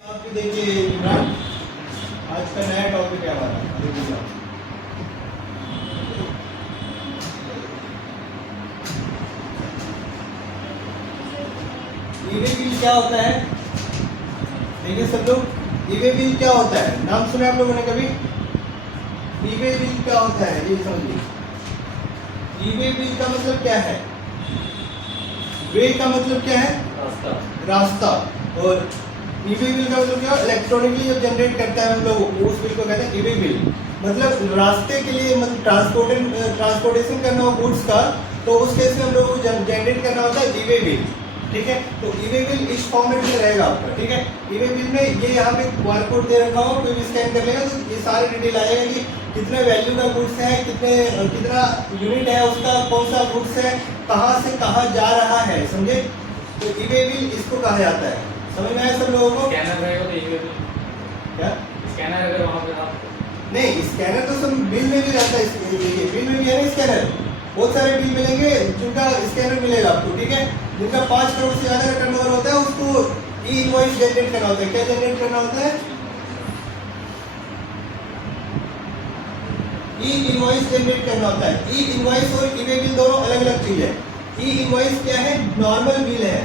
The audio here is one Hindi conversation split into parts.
आप भी देखिए इमरान, आज का नया टॉपिक है हमारा। ईवे बिल क्या होता है? देखिए सब लोग, ईवे बिल क्या होता है? नाम सुना आप लोगों ने कभी? ईवे बिल क्या होता है ये समझिए। ईवे बिल का मतलब क्या है? वे का मतलब क्या है? रास्ता। और ईवे बिल का मतलब क्या? इलेक्ट्रॉनिकली जब जनरेट करता है हम लोग उस बिल को कहते हैं ईवे बिल। मतलब रास्ते के लिए, मतलब ट्रांसपोर्टेशन करना हो गुड्स का, तो उस केस में हम लोग को जनरेट करना होता है ईवे बिल। ठीक है, तो ईवे बिल इस फॉर्मेट में रहेगा आपका। ठीक है, ईवे बिल में ये यहाँ पे बार कोड दे रखा हो, कोई भी स्कैन कर लेगा तो ये सारी डिटेल आ जाएगा कि कितने वैल्यू का गुड्स है, कितना यूनिट है उसका, कौन सा गुड्स है, कहाँ से कहाँ जा रहा है। समझे? तो ईवे बिल इसको कहा जाता है। समझ में आया सब लोगों को? स्कैनर रहेगा तो ईवे बिल क्या? स्कैनर अगर वहाँ पे आप नहीं, स्कैनर तो सब बिल में भी रहता है। देखिए बिल में भी है ना स्कैनर। बहुत सारे बिल मिलेंगे जिनका स्कैनर मिलेगा आपको। ठीक है, जिनका 5 करोड़ से ज्यादा का टर्नओवर होता है उसको ई इनवॉइस जनरेट करना होता है। क्या जनरेट करना होता है? ई इनवॉइस जनरेट करना होता है। ई इनवॉइस और ईवे बिल दोनों अलग अलग चीज है। ई इनवॉइस क्या है? नॉर्मल बिल है।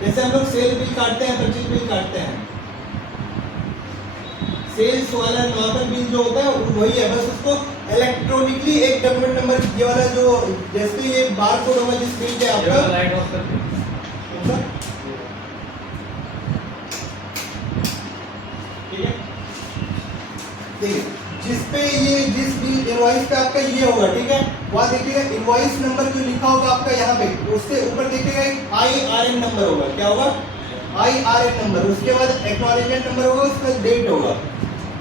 जैसे हम लोग सेल बिल काटते हैं, परचेज बिल काटते हैं, सेल्स वाला नॉर्मल बिल जो होता है वही है, बस उसको इलेक्ट्रॉनिकली एक डॉक्यूमेंट नंबर ये वाला जो, जैसे ये बार कोड होगा जिस बिल पे आपका लाइट ऑफ कर दो। ठीक है, देखिए जिस पे ये जिस बिल इनवॉइस पे आपका ये होगा, ठीक है, वहां देखिएगा इनवॉइस नंबर जो लिखा होगा आपका यहाँ पे, उसके ऊपर देखिएगा एक IRN नंबर होगा। क्या होगा? IRN number. उसके बाद एक्नॉलेजमेंट नंबर होगा, उसके बाद डेट होगा।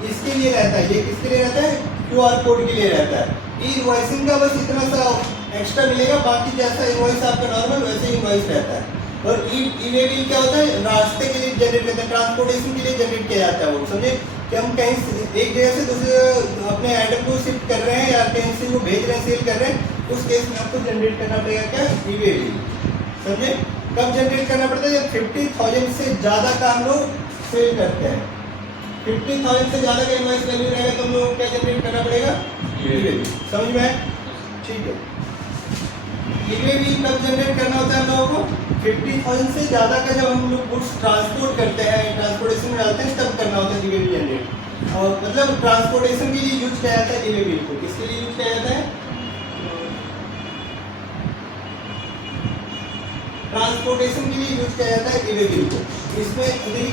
इसके लिए रहता है, ये किसके लिए रहता है? QR कोड के लिए रहता है। ई इनवॉइसिंग का बस इतना सा एक्स्ट्रा मिलेगा, बाकी जैसा इनवॉइस आपका नॉर्मल वैसे इनवॉइस रहता है। और ईवे बिल क्या होता है? रास्ते के लिए जनरेट करते हैं, ट्रांसपोर्टेशन के लिए जनरेट किया जाता है। वो समझे कि हम कहीं एक जगह से दूसरे अपने आइटम को शिफ्ट कर रहे हैं या कहीं से वो भेज रहे हैं, सेल कर रहे हैं, उस केस में आपको जनरेट करना पड़ेगा क्या? E-way bill. समझे? कब जनरेट करना पड़ता है? जब 50,000 से ज्यादा का हम लोग सेल करते हैं। 50,000 से ज्यादा का इनवॉइस वैल्यू रहेगा तो हम लोग क्या जनरेट करना पड़ेगा? E-way bill. समझ में आया? ठीक है, ईवे बिल कब जनरेट करना होता है हम लोगों को? 50,000 से ज्यादा का जब हम लोग गुड्स ट्रांसपोर्ट करते हैं, ट्रांसपोर्टेशन में डालते हैं, तब करना होता है ईवे बिल जनरेट। और मतलब ट्रांसपोर्टेशन के लिए यूज किया जाता है ईवे बिल को। किसके लिए यूज किया जाता है? ट्रांसपोर्टेशन के लिए यूज किया जाता है ईवे बिल को। इसमें देखिए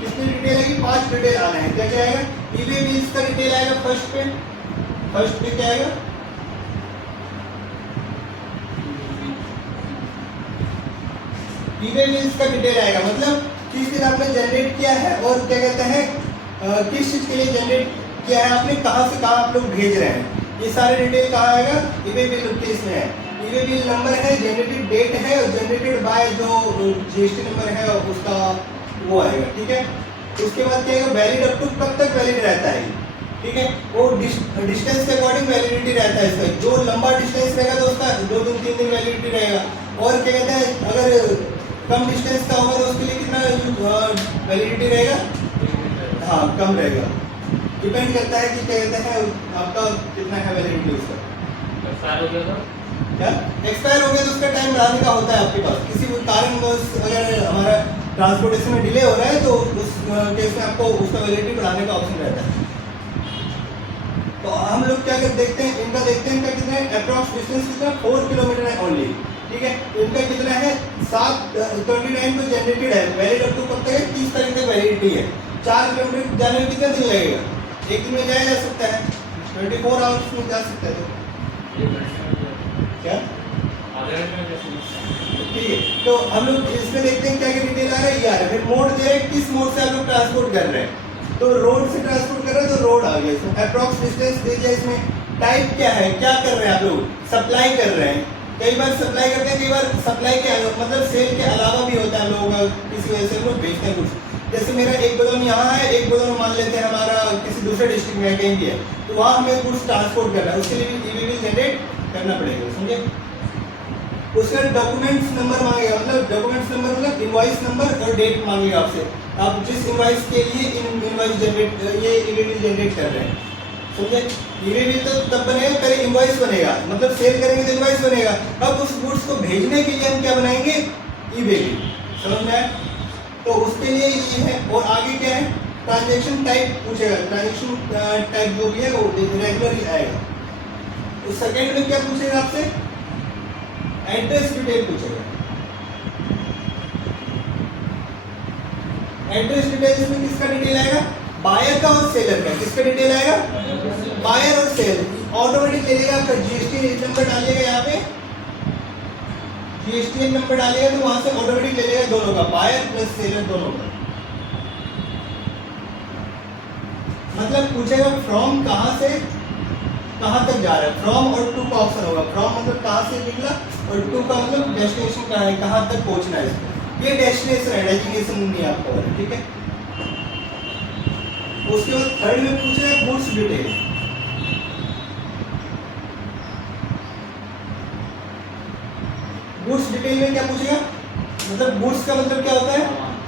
कितने डिटेल आएगी? 5 डिटेल आना है। क्या क्या आएगा? ईवे बिल्स का डिटेल आएगा फर्स्ट पे क्या आएगा? ईवे बिल्स का डिटेल आएगा, मतलब किस दिन आपने जनरेट किया है और क्या कहते हैं किस चीज के लिए जनरेट किया है आपने, कहां से कहां आप लोग भेज रहे हैं, ये सारे डिटेल कहाँ आएगा? ईवे बिल के इसमें है। ईवे बिल नंबर है, जनरेटेड डेट है और जनरेटेड बाय जो GST नंबर है उसका वो आएगा। ठीक है, उसके बाद क्या आएगा? वैलिड अप टू कब तक वैलिड रहता है? ठीक है, वो डिस्टेंस के अकॉर्डिंग वैलिडिटी रहता है इसका। जो लंबा डिस्टेंस रहेगा तो उसका 2 दिन 3 दिन वैलिडिटी रहेगा। और क्या कहते हैं अगर कम डिस्टेंस का होगा तो उसके लिए कितना वैलिडिटी रहेगा? हाँ, कम रहेगा। डिपेंड करता है कि क्या कहते हैं आपका कितना है वैलिडिटी उसका। एक्सपायर हो गया तो क्या? एक्सपायर हो गया तो उसका टाइम बढ़ाने का होता है आपके पास। किसी भी कारण अगर हमारा ट्रांसपोर्टेशन में डिले हो रहा है तो उस केस में आपको उसका वैलिडिटी बढ़ाने का ऑप्शन रहता है। तो हम लोग क्या कर देखते हैं, इनका देखते हैं कितना है, अप्रॉक्स डिस्टेंस कितना? 4 किलोमीटर है ओनली। ठीक है, इनका कितना है? 729 को जनरेटेड है, वैलिड अप टू कब तक है? 30 तारीख तक वैलिडिटी है। 4 किलोमीटर जाने में कितना दिन लगेगा? एक दिन में जाया जा सकता है, 24 आवर्स में जा सकता है। तो क्या आधे घंटे में जैसे ठीक है, तो हम लोग इसमें देखते हैं क्या क्या डिटेल आ रहा है, ये आ रहा है। फिर मोड दे रहे हैं, किस मोड से हम लोग ट्रांसपोर्ट कर रहे हैं। तो रोड से ट्रांसपोर्ट कर रहे हैं तो रोड आ गया इसमें। अप्रॉक्स डिस्टेंस दे दिया इसमें। टाइप क्या है, क्या कर रहे हैं आप लोग? सप्लाई कर रहे हैं। कई बार सप्लाई करते हैं, कई बार सप्लाई के मतलब सेल के अलावा भी होता है। हम लोगों का किसी वजह से हम लोग बेचते हैं कुछ। जैसे मेरा एक गोदाम यहाँ है, एक गोदाम मान लेते हैं हमारा किसी दूसरे डिस्ट्रिक्ट में कहीं भी है, तो वहाँ हमें कुछ ट्रांसपोर्ट करना है, उसके लिए भी ईवे बिल जनरेट करना पड़ेगा। समझे? उसका डॉक्यूमेंट्स नंबर मांगेगा, मतलब डॉक्यूमेंट्स नंबर मतलब इनवॉइस नंबर और डेट मांगेगा आपसे, आप जिस इनवॉइस के लिए इनवॉइस जनरेट ये ई-वे-बिल जनरेट कर रहे हैं, समझे। ई-वे-बिल तो तब बनेगा पहले इनवॉइस बनेगा, मतलब सेल करेंगे तो इनवॉइस बनेगा, अब उस गुड्स को भेजने के लिए हम क्या बनाएंगे, ई-वे-बिल, समझ में आया। तो उसके लिए ये है। और आगे क्या है, ट्रांजैक्शन टाइप पूछेगा, ट्रांजैक्शन टाइप जो भी है वो रेगुलर ही आएगा। तो सेकंड में क्या पूछेगा आपसे, एड्रेस डिटेल पूछेगा। एड्रेस डिटेल में किसका डिटेल आएगा, बायर का और सेलर का, किसका डिटेल आएगा, बायर और सेल। ऑटोमेटिक ले लेगा आपका जीएसटी नंबर डालिएगा, यहाँ पे जीएसटी नंबर डालिएगा तो वहां से ऑटोमेटिक ले लेगा दोनों का, बायर प्लस सेलर दोनों का। मतलब पूछेगा फ्रॉम कहां से कहां तक जा रहा है, फ्रॉम और टू का ऑप्शन होगा। फ्रॉम मतलब कहां से निकला और टू का मतलब डेस्टिनेशन कहां है, कहां तक पहुंचना है इसको। ये डेस्टिनेशन है, डेस्टिनेशन नहीं है आपका, ठीक है। उसके बाद थर्ड में पूछेगा गुड्स डिटेल। गुड्स डिटेल में क्या पूछेगा, मतलब गुड्स का मतलब क्या होता है,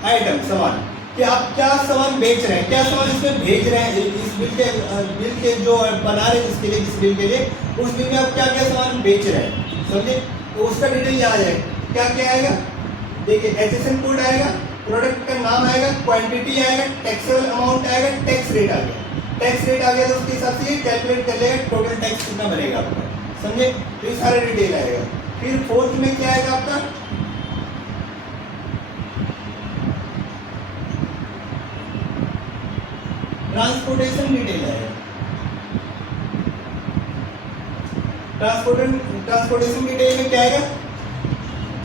आइटम, सामान, कि आप क्या सामान बेच रहे हैं, क्या सामान इसमें भेज रहे हैं, इस बिल के जो बना रहे हैं जिसके लिए, जिस बिल के लिए, उस बिल में आप क्या क्या सामान बेच रहे हैं, समझे। तो उसका डिटेल यहाँ आ जाएगा। क्या क्या आएगा, देखिए एचएसएन कोड आएगा, प्रोडक्ट का नाम आएगा, क्वांटिटी आएगा, टैक्सेबल अमाउंट आएगा, टैक्स रेट आ गया। टैक्स रेट आ गया तो उसके हिसाब से ये कैलकुलेट कर लेगा टोटल टैक्स कितना बनेगा आपका, समझे। तो ये सारा डिटेल आएगा। फिर फोर्थ में क्या आएगा आपका, ट्रांसपोर्टेशन डिटेल है। ट्रांसपोर्टेशन डिटेल में क्या आएगा,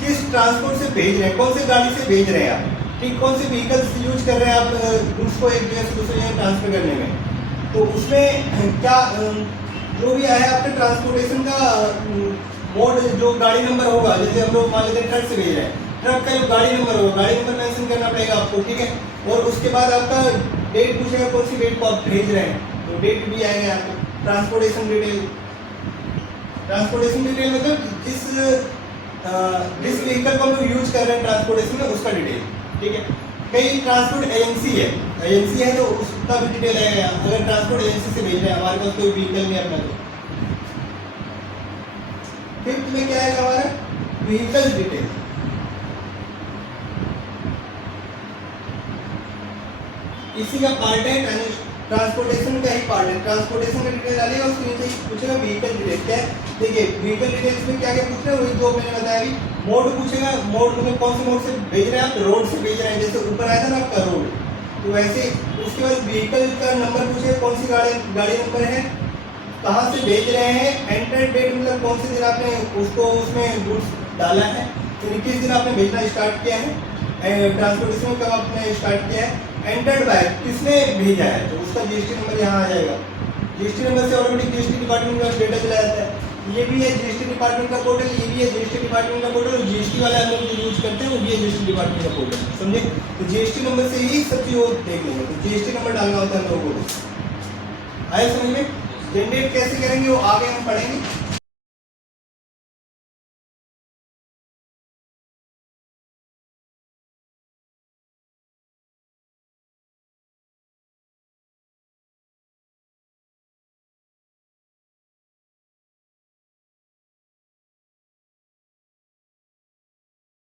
किस ट्रांसपोर्ट से भेज रहे हैं, कौन सी गाड़ी से भेज रहे हैं आप, ठीक, कौन से व्हीकल्स यूज कर रहे हैं आप गुड्स को एक जगह से दूसरी जगह ट्रांसफर करने में। तो उसमें क्या जो भी आया आपके ट्रांसपोर्टेशन का मोड, जो गाड़ी नंबर होगा, जैसे हम लोग मान लेते हैं ट्रक से भेज रहे हैं, ट्रक का जो गाड़ी नंबर होगा, गाड़ी नंबर मेंशन करना पड़ेगा आपको, ठीक है। और उसके बाद आपका डेट पूछेगा, कौन सी डेट को आप भेज रहे हैं, तो डेट भी आएगा यहाँ पे। ट्रांसपोर्टेशन डिटेल, ट्रांसपोर्टेशन डिटेल मतलब जिस व्हीकल को हम लोग यूज कर रहे हैं ट्रांसपोर्टेशन में, उसका डिटेल, ठीक है। कई ट्रांसपोर्ट एजेंसी है तो उसका भी डिटेल आएगा। अगर ट्रांसपोर्ट एजेंसी से भेज रहे हैं, हमारे पास कोई व्हीकल नहीं अपना, तो फिफ्थ में क्या आएगा हमारा, व्हीकल डिटेल। इसी का पार्ट है, ट्रांसपोर्टेशन का ही पार्ट है। ट्रांसपोर्टेशन का डिटेल डालेगा, उसके नीचे पूछेगा व्हीकल डिटेल। क्या है, देखिए व्हीकल डिटेल्स में क्या क्या पूछ रहे हैं, वही जो मैंने बताया अभी। मोड पूछेगा, मोड मतलब कौन से मोड से भेज रहे हैं आप, रोड से भेज रहे हैं, जैसे ऊपर आया था ना आपका रोड, तो वैसे। उसके बाद व्हीकल का नंबर पूछेगा, कौन सी गाड़ी नंबर है, कहाँ से भेज रहे हैं, एंटर डेट मतलब कौन से दिन आपने उसको उसमें गुड्स डाला है, तो किस दिन आपने भेजना स्टार्ट किया है, ट्रांसपोर्टेशन कब आपने स्टार्ट किया है, एंटर्ड बाय किसने भेजा है, तो उसका जीएसटी नंबर यहाँ आ जाएगा। जीएसटी नंबर से ऑटोमेटिक जीएसटी डिपार्टमेंट का डेटा चला जाता है। ये भी है जीएसटी डिपार्टमेंट का पोर्टल, ये भी है जीएसटी डिपार्टमेंट का पोर्टल, और जीएसटी वाला हम लोग जो यूज करते हैं वो भी है जीएसटी डिपार्टमेंट का पोर्टल, समझे। तो जीएसटी नंबर से ही सब चीज देख लेंगे, तो जीएसटी नंबर डालना होता है हम लोगों को। आए समझ में, जनरेट कैसे करेंगे वो आगे हम पढ़ेंगे।